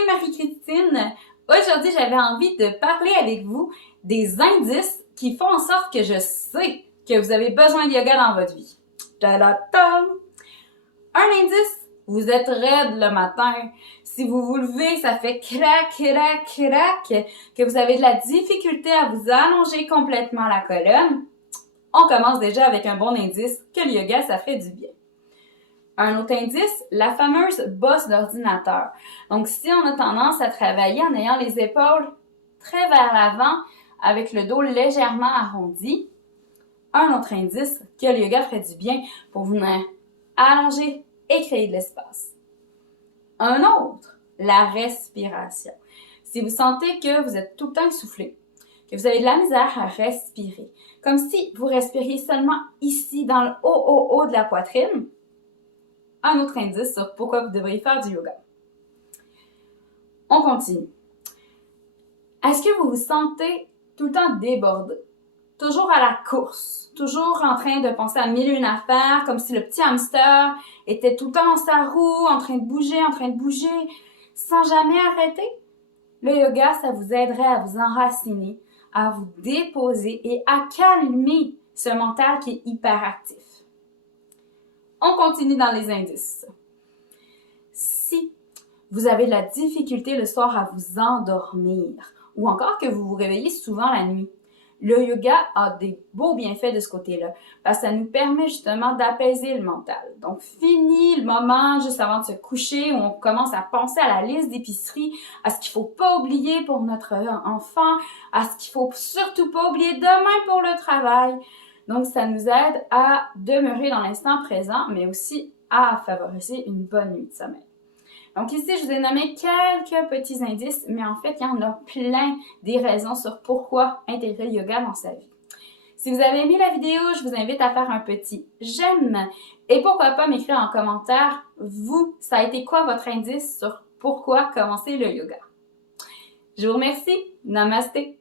c'est Marie-Christine. Aujourd'hui, j'avais envie de parler avec vous des indices qui font en sorte que je sais que vous avez besoin de yoga dans votre vie. Ta-da-ta! Un indice, vous êtes raide le matin. Si vous vous levez, ça fait crac, crac, crac, que vous avez de la difficulté à vous allonger complètement la colonne. On commence déjà avec un bon indice que le yoga, ça fait du bien. Un autre indice, la fameuse bosse d'ordinateur. Donc, si on a tendance à travailler en ayant les épaules très vers l'avant, avec le dos légèrement arrondi, un autre indice que le yoga ferait du bien pour venir allonger et créer de l'espace. Un autre, la respiration. Si vous sentez que vous êtes tout le temps essoufflé, que vous avez de la misère à respirer, comme si vous respiriez seulement ici, dans le haut de la poitrine, un autre indice sur pourquoi vous devriez faire du yoga. On continue. Est-ce que vous vous sentez tout le temps débordé? Toujours à la course, toujours en train de penser à mille et une affaires, comme si le petit hamster était tout le temps dans sa roue, en train de bouger, sans jamais arrêter? Le yoga, ça vous aiderait à vous enraciner, à vous déposer et à calmer ce mental qui est hyperactif. On continue dans les indices. Si vous avez de la difficulté le soir à vous endormir ou encore que vous vous réveillez souvent la nuit, le yoga a des beaux bienfaits de ce côté-là parce que ça nous permet justement d'apaiser le mental. Donc, fini le moment juste avant de se coucher où on commence à penser à la liste d'épicerie, à ce qu'il faut pas oublier pour notre enfant, à ce qu'il faut surtout pas oublier demain pour le travail. Donc, ça nous aide à demeurer dans l'instant présent, mais aussi à favoriser une bonne nuit de sommeil. Donc ici, je vous ai nommé quelques petits indices, mais en fait, il y en a plein des raisons sur pourquoi intégrer le yoga dans sa vie. Si vous avez aimé la vidéo, je vous invite à faire un petit j'aime et pourquoi pas m'écrire en commentaire, vous, ça a été quoi votre indice sur pourquoi commencer le yoga? Je vous remercie. Namasté.